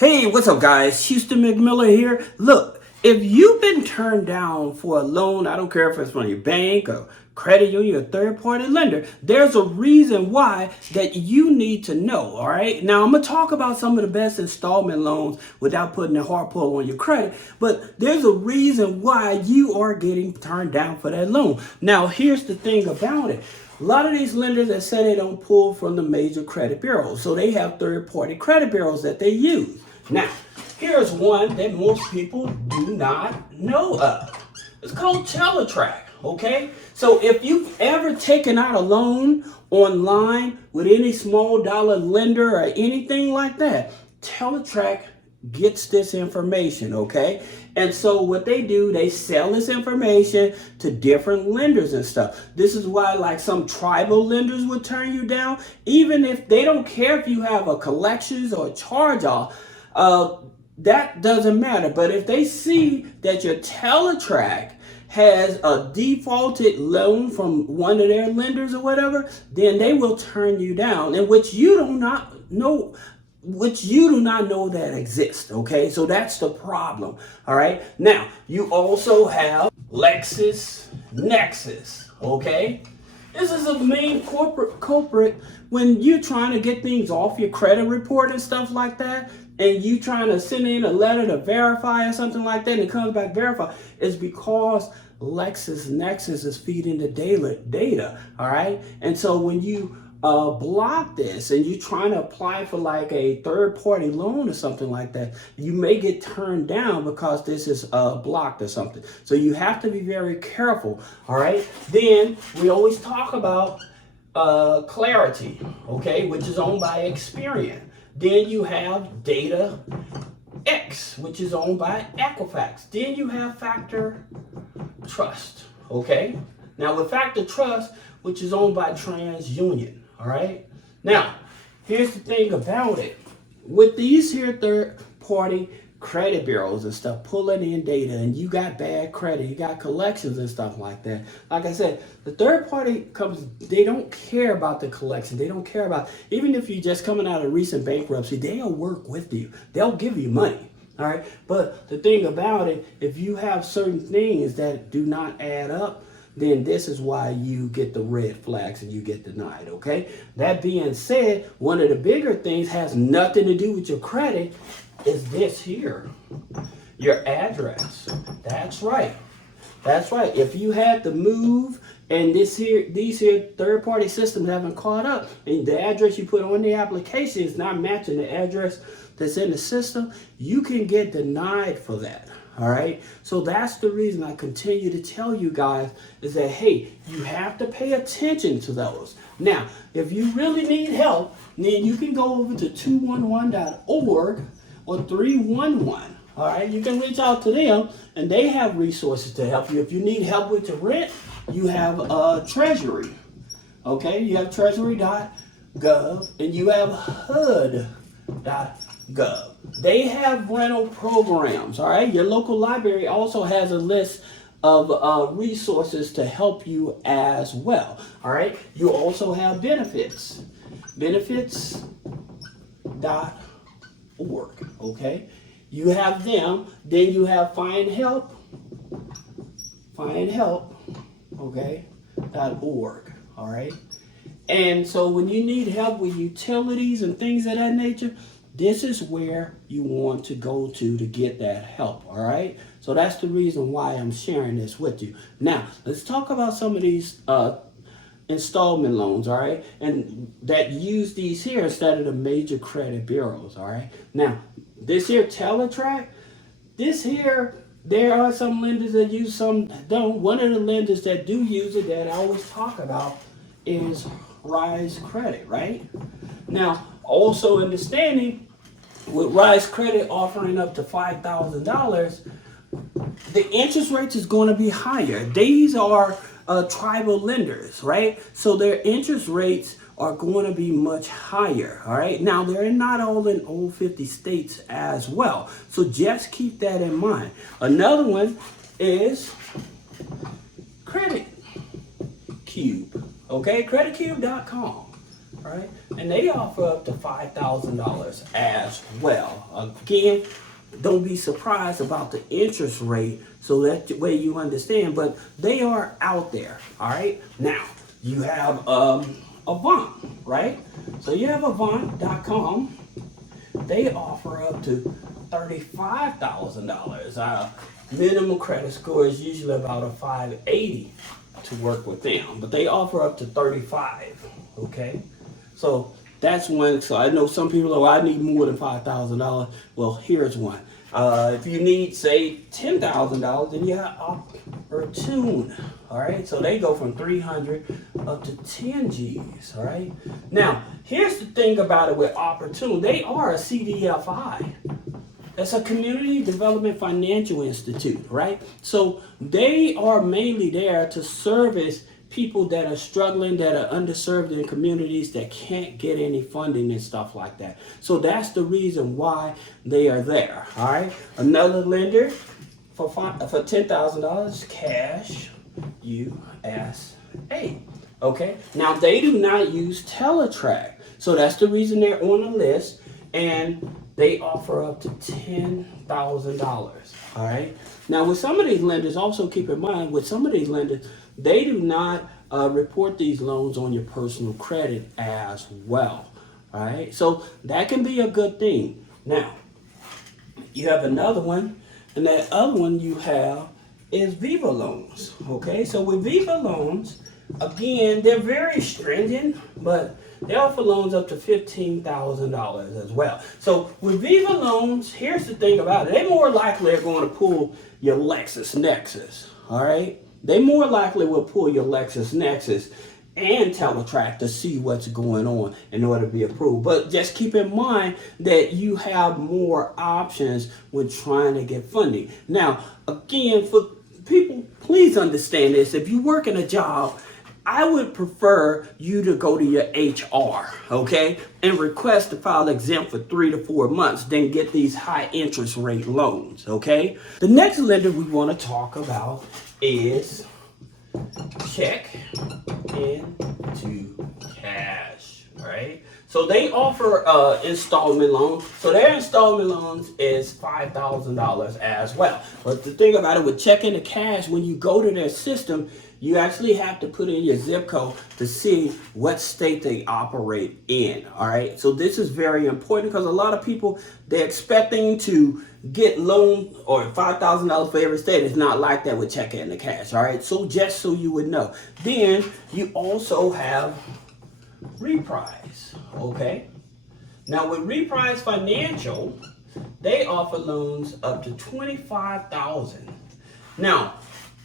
Hey, what's up, guys? Houston McMiller here. Look, if you've been turned down for a loan, I don't care if it's from your bank or credit union or third-party lender, there's a reason why that you need to know, all right? Now, I'm going to talk about some of the best installment loans without putting a hard pull on your credit, but there's a reason why you are getting turned down for that loan. Now, here's the thing about it. A lot of these lenders that say they don't pull from the major credit bureaus, so they have third-party credit bureaus that they use. Now, here's one that most people do not know of. It's called Teletrack, okay? So if you've ever taken out a loan online with any small dollar lender or anything like that, Teletrack gets this information, okay? And so what they do, they sell this information to different lenders and stuff. This is why like some tribal lenders would turn you down, even if they don't care if you have a collections or a charge-off. That doesn't matter. But if they see that your Teletrack has a defaulted loan from one of their lenders or whatever, then they will turn you down, and which you do not know that exists. Okay, so that's the problem. All right. Now you also have LexisNexis. Okay. This is a main corporate culprit when you're trying to get things off your credit report and stuff like that, and you trying to send in a letter to verify or something like that, and it comes back verified, is because LexisNexis is feeding the data, all right? And so when you block this and you're trying to apply for like a third-party loan or something like that, you may get turned down because this is blocked or something. So you have to be very careful, all right? Then we always talk about Clarity, okay, which is owned by Experian. Then you have Data X, which is owned by Equifax. Then you have Factor Trust, okay? Now with Factor Trust, which is owned by TransUnion, all right? Now, here's the thing about it. With these here third-party credit bureaus and stuff pulling in data, and you got bad credit, you got collections and stuff like that. Like I said, the third-party companies, they don't care about the collection. They don't care about, even if you're just coming out of recent bankruptcy, they'll work with you. They'll give you money, all right? But the thing about it, if you have certain things that do not add up, then this is why you get the red flags and you get denied, okay? That being said, one of the bigger things has nothing to do with your credit is this here, your address. That's right. That's right. If you had to move and these here third-party systems haven't caught up, and the address you put on the application is not matching the address that's in the system, you can get denied for that. All right. So that's the reason I continue to tell you guys is that, hey, you have to pay attention to those. Now, if you really need help, then you can go over to 211.org or 311. All right. You can reach out to them and they have resources to help you. If you need help with your rent, you have Treasury. Okay. You have treasury.gov and you have HUD.gov. They have rental programs, all right? Your local library also has a list of resources to help you as well, all right? You also have benefits, benefits.org, okay? You have them, then you have find help, okay, .org, all right? And so when you need help with utilities and things of that nature, this is where you want to go to get that help, all right? So that's the reason why I'm sharing this with you. Now, let's talk about some of these installment loans, all right? And that use these here instead of the major credit bureaus, all right? Now, this here Teletrack, this here, there are some lenders that use, some don't. One of the lenders that do use it that I always talk about is Rise Credit, right? Now, also understanding with Rise Credit offering up to $5,000, the interest rates is going to be higher. These are tribal lenders, right? So their interest rates are going to be much higher, all right? Now, they're not all in all 50 states as well. So just keep that in mind. Another one is Credit Cube, okay? CreditCube.com. All right. and they offer up to $5,000 as well. Again, don't be surprised about the interest rate, so that way you understand, but they are out there. All right, now you have Avant, right? So you have Avant.com. They offer up to $35,000. Minimum credit score is usually about a 580 to work with them, but they offer up to 35. Okay, so that's one. So I know some people, oh, I need more than $5,000. Well, here's one. If you need, say, $10,000, then you have Opportune. All right, so they go from 300 up to 10 G's. All right, now here's the thing about it with Opportune. They are a CDFI. That's a Community Development Financial Institute, right? So they are mainly there to service people that are struggling, that are underserved in communities that can't get any funding and stuff like that. So that's the reason why they are there, all right? Another lender for $10,000, Cash USA, okay? Now, they do not use Teletrack, so that's the reason they're on the list, and they offer up to $10,000, all right? Now, with some of these lenders, also keep in mind, with some of these lenders, they do not report these loans on your personal credit as well, all right? So that can be a good thing. Now, you have another one, and that other one you have is Viva Loans, okay? So with Viva Loans, again, they're very stringent, but they offer loans up to $15,000 as well. So with Viva Loans, here's the thing about it. They more likely are going to pull your LexisNexis, all right? They more likely will pull your LexisNexis and Teletrack to see what's going on in order to be approved. But just keep in mind that you have more options when trying to get funding. Now, again, for people, please understand this. If you work in a job, I would prefer you to go to your HR, okay, and request to file exempt for 3 to 4 months, then get these high interest rate loans, okay? The next lender we want to talk about is Check into Cash, right? So they offer installment loans. So their installment loans is $5,000 as well. But the thing about it with Check into Cash, when you go to their system, you actually have to put in your zip code to see what state they operate in, all right? So this is very important because a lot of people, they're expecting to get loan or $5,000 for every state. It's not like that with Check into Cash, all right? So just so you would know. Then you also have Reprise, okay? Now with Reprise Financial, they offer loans up to $25,000. Now,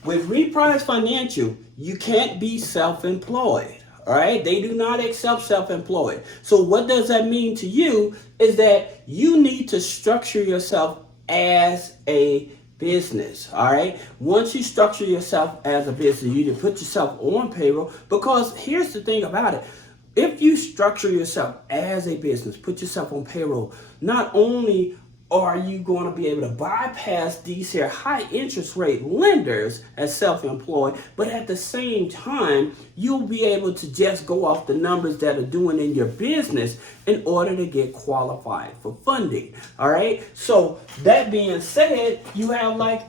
with Reprise Financial, you can't be self-employed, all right? They do not accept self-employed. So what does that mean to you is that you need to structure yourself as a business, all right? Once you structure yourself as a business, you need to put yourself on payroll, because here's the thing about it. If you structure yourself as a business, put yourself on payroll, not only are you going to be able to bypass these here high interest rate lenders as self-employed, but at the same time, you'll be able to just go off the numbers that are doing in your business in order to get qualified for funding. All right. So that being said, you have like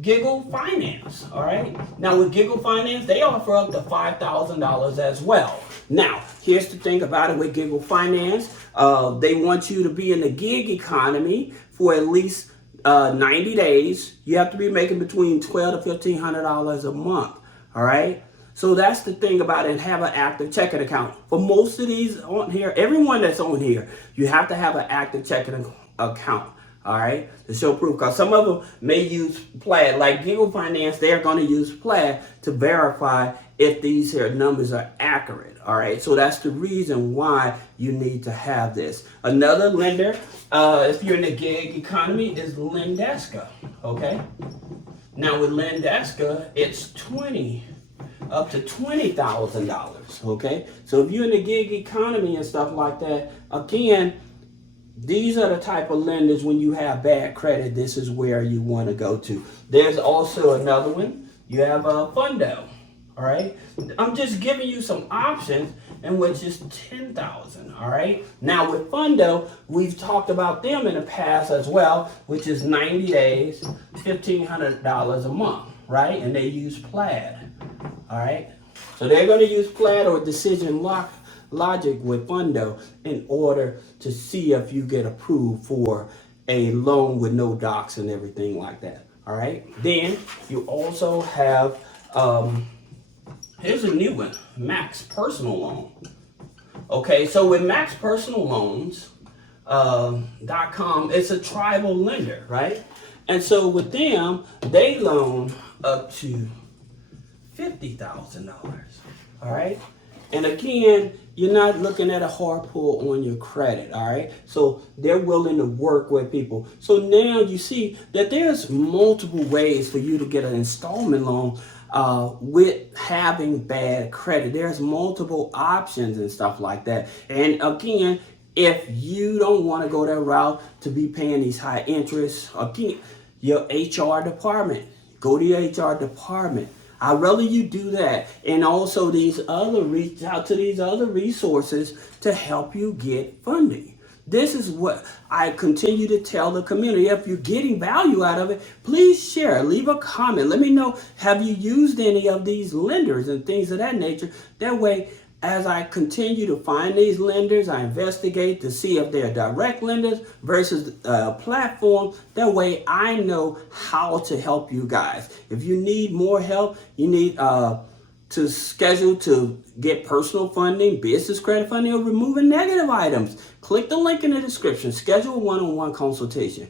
Giggle Finance, all right? Now with Giggle Finance, they offer up to $5,000 as well. Now, here's the thing about it with Giggle Finance. They want you to be in the gig economy for at least 90 days. You have to be making between $1,200 to $1,500 a month, all right? So that's the thing about it, and have an active checking account. For most of these on here, everyone that's on here, you have to have an active checking account. All right, to show proof, because some of them may use Plaid. Like Giggle Finance, they're going to use Plaid to verify if these here numbers are accurate. All right, so that's the reason why you need to have this. Another lender, if you're in the gig economy, is Lendeska. Okay, now with Lendeska, it's up to $20,000. Okay, so if you're in the gig economy and stuff like that, again, these are the type of lenders, when you have bad credit, this is where you want to go to. There's also another one. You have a Fundo, all All right, I'm just giving you some options, and which is 10,000. All right. Now with Fundo, we've talked about them in the past as well, which is 90 days, $1,500 a month, right? And they use Plaid. All right. So they're going to use Plaid or Decision Logic with Fundo in order to see if you get approved for a loan with no docs and everything like that. All right. Then you also have here's a new one, Max Personal Loan. Okay, so with Max Personal Loans.com, it's a tribal lender, right? And so with them, they loan up to $50,000. All right. And again, you're not looking at a hard pull on your credit, all right? So they're willing to work with people. So now you see that there's multiple ways for you to get an installment loan with having bad credit. There's multiple options and stuff like that. And again, if you don't want to go that route to be paying these high interests, again, your HR department, go to your HR department. I'd rather you do that, and also reach out to these other resources to help you get funding. This is what I continue to tell the community. If you're getting value out of it, please share, leave a comment. Let me know, have you used any of these lenders and things of that nature? That way, as I continue to find these lenders, I investigate to see if they're direct lenders versus a platform. That way I know how to help you guys. If you need more help, you need to schedule to get personal funding, business credit funding, or removing negative items, click the link in the description. Schedule a one-on-one consultation.